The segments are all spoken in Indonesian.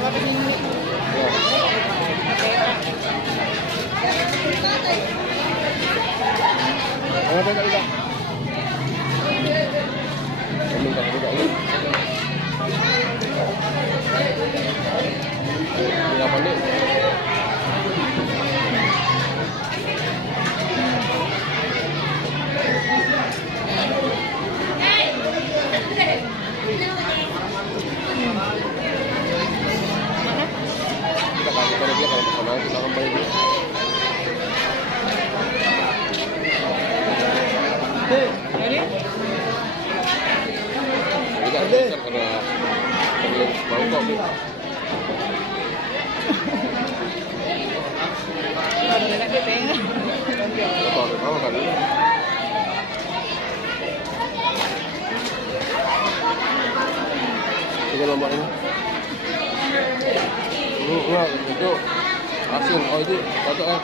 apa-apa sini. Ano ba talaga? Ano ba talaga? Hindi pa din. Kita kasih pada dia kalau bersama kita akan balik. Tidak bisa karena bangkok. Betul, kamu kan? Tiga nomor ini. Enggak, itu asin. Oh itu cocok kan?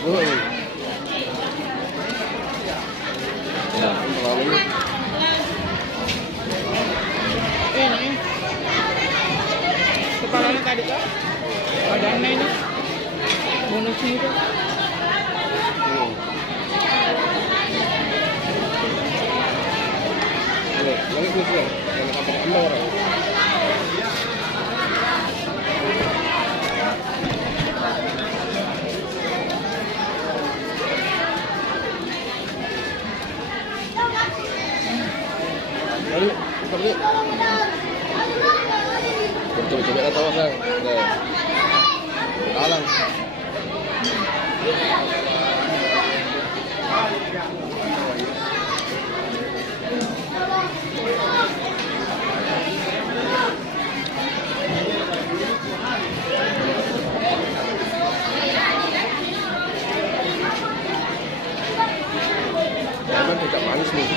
Dua ini. Ya, kalau ini. Ini. Kepalanya tadi kok. Badannya ini. Bonusnya itu. Lagi bisa, jangan sampai kendor. Ayo, kita beli. Coba kata apa sayang? Kalang. Jangan tidak manis nih.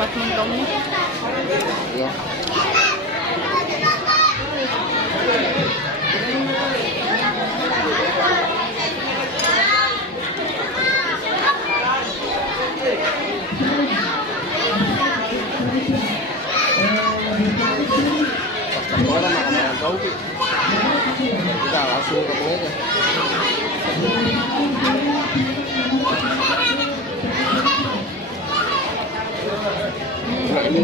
Pas mentongnya. Ya. Pas orang makan tahu kita langsung ketemu aja. Nah ini,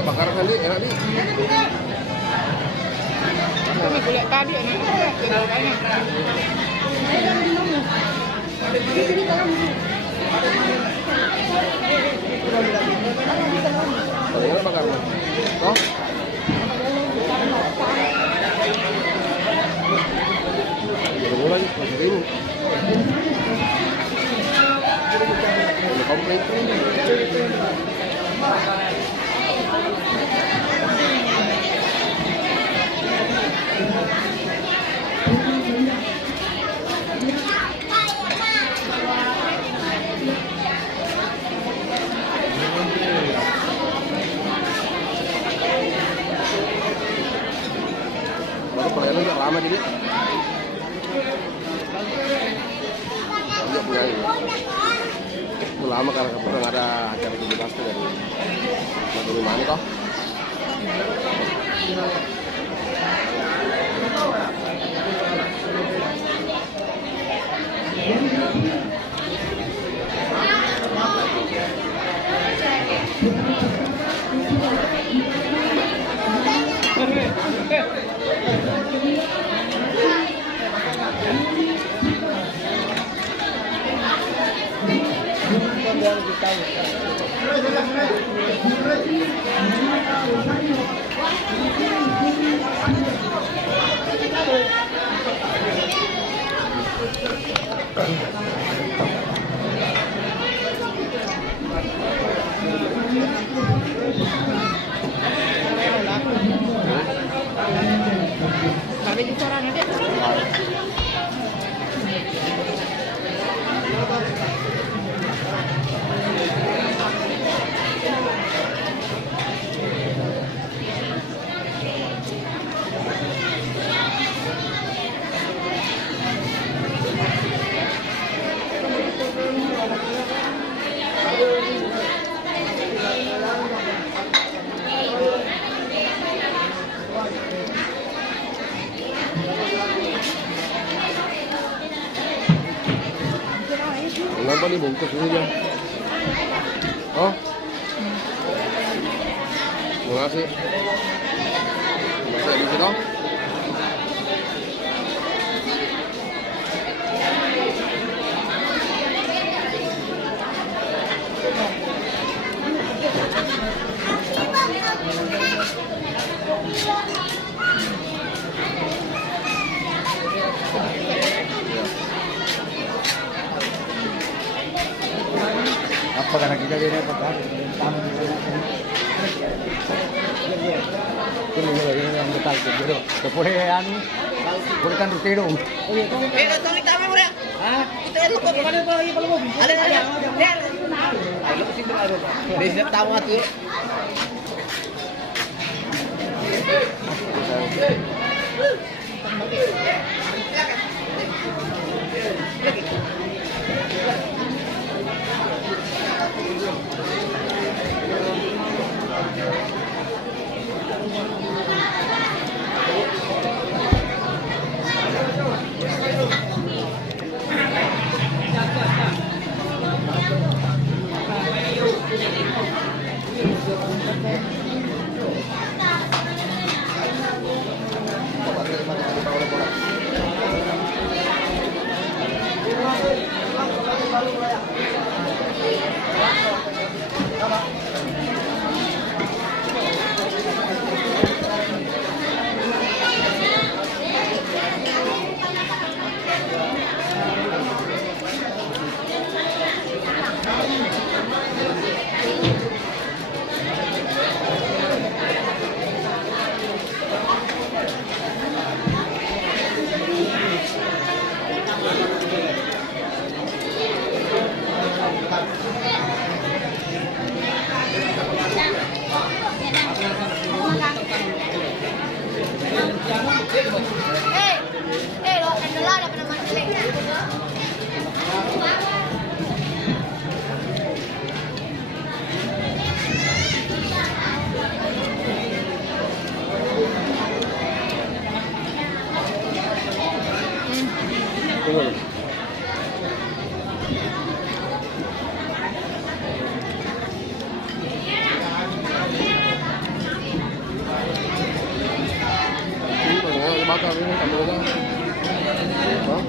bakaran tadi enak nih. Kami kulit tadi enak. Bagaimana bakarnya? Oh? Berapa lagi? 1.000. Udah komplit. Baru pelayanan udah lama jadi. Dia punya ini. Itu lama karena pernah ada acara 17 dari rumah ini toh. Sabi di sarang aja. Kenapa dibungkus dulu ya? Oh, terima kasih. Masih di situ? apa karena kita dia apa kan tamu ini yang betul gitu boleh anu boleh kan rutero Tolong kami murah. Ah, itu yang lupa kemana kalau ini kalau mau. Ada. Ayo ke situ ada. Dia tahu tuh. Lo adalah ada nama jelek. Tunggu. Ini bakar ini kamu kan. Hah?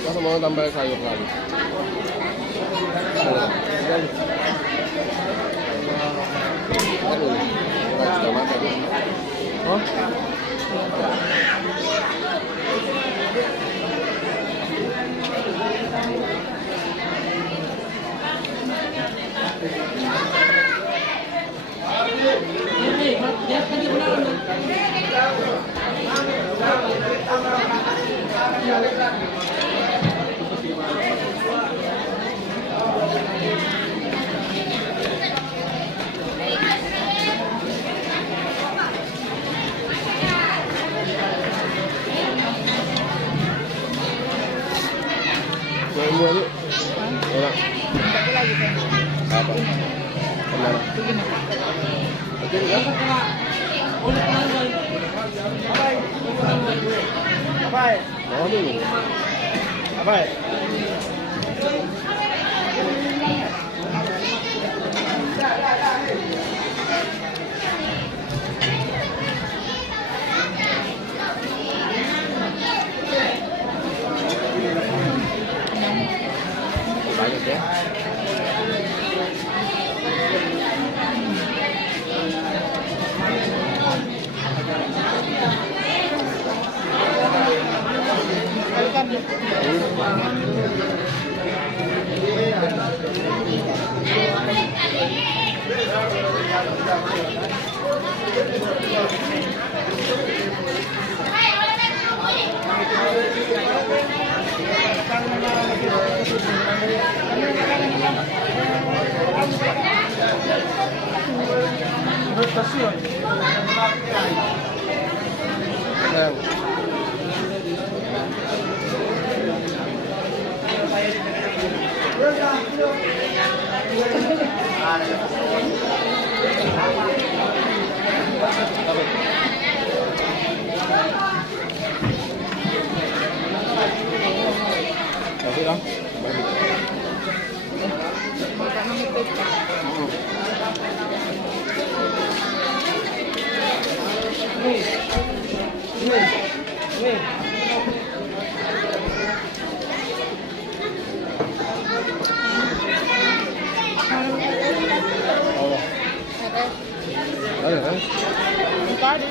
Masa mau tambah sayur lagi? Aduh, sudah makan. Oh? Mau Bu? Enak. Tapi lagi kan. Apa? Benar. Begini. Oke ya. Mau dulu. Banyak ya. Kasih dong. Ada kan? Tadi.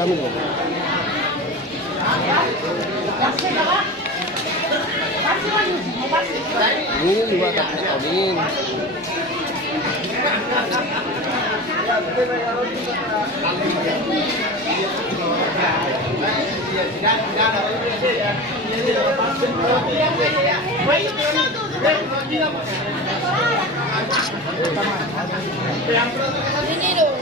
Kami dulu. Ini juga tak dingin. Ini loh.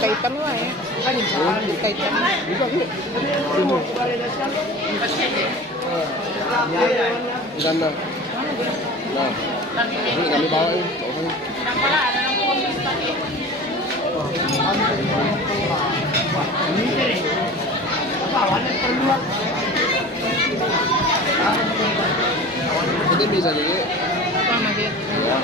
Kaitan lah ya. Kaitan. Ganda. Nah, ini kami bawain. Ini bisa jadi. Sama dia. Ya.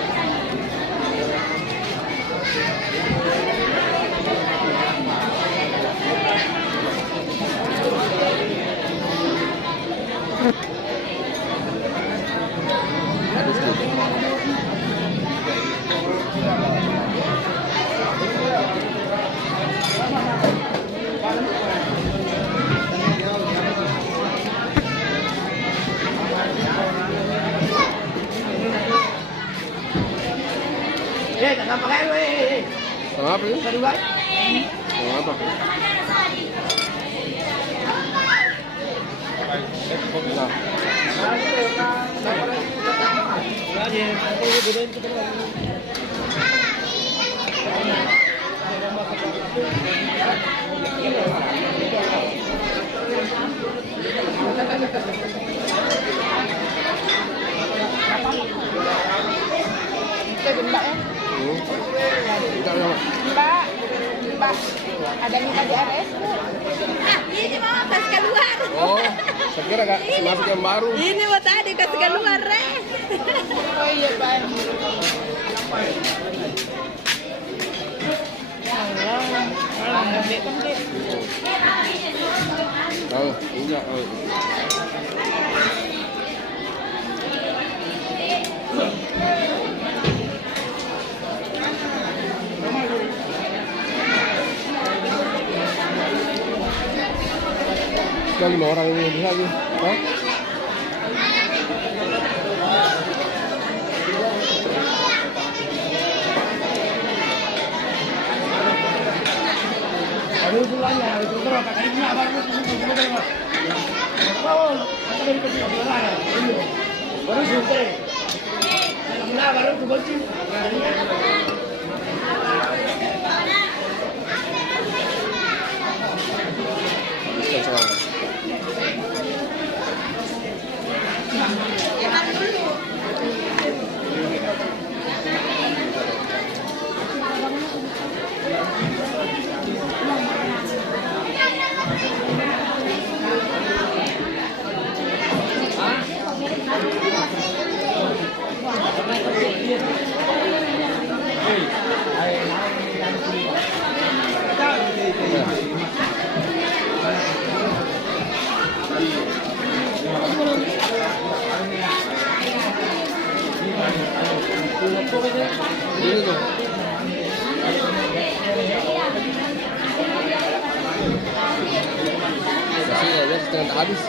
apa ini? Kedua. Mau apa? Nah. Itu Mbak ya. Tidak sama. Mbak. Ada minta di RS. Ah, ini mama pas keluar. Oh, saya kira kak masuk yang baru. Ini mau tadi pas keluar, Re. Oh iya, Pak. Oh, enggak. Oh. Sudah 5 orang ini bisa lagi. Hah? Bisa sekarang. Ini tuh. Masih aja setengah habis.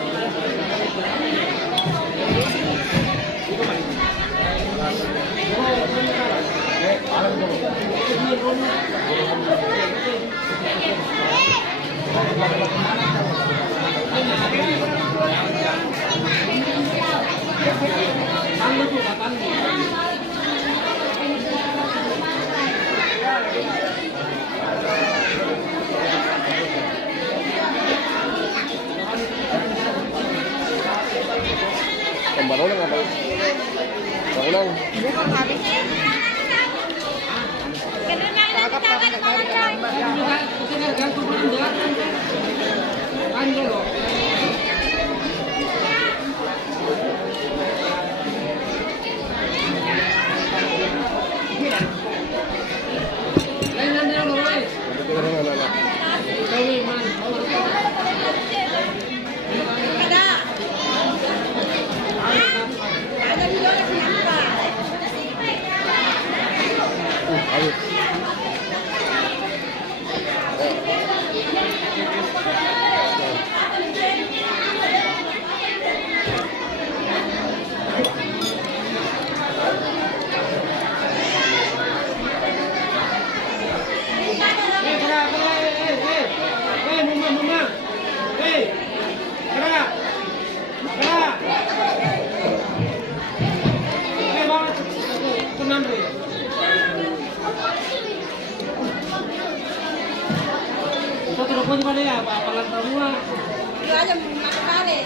Kembar ulang apa? Ulang. Bukan habis. Habis. Itu aja makan kare.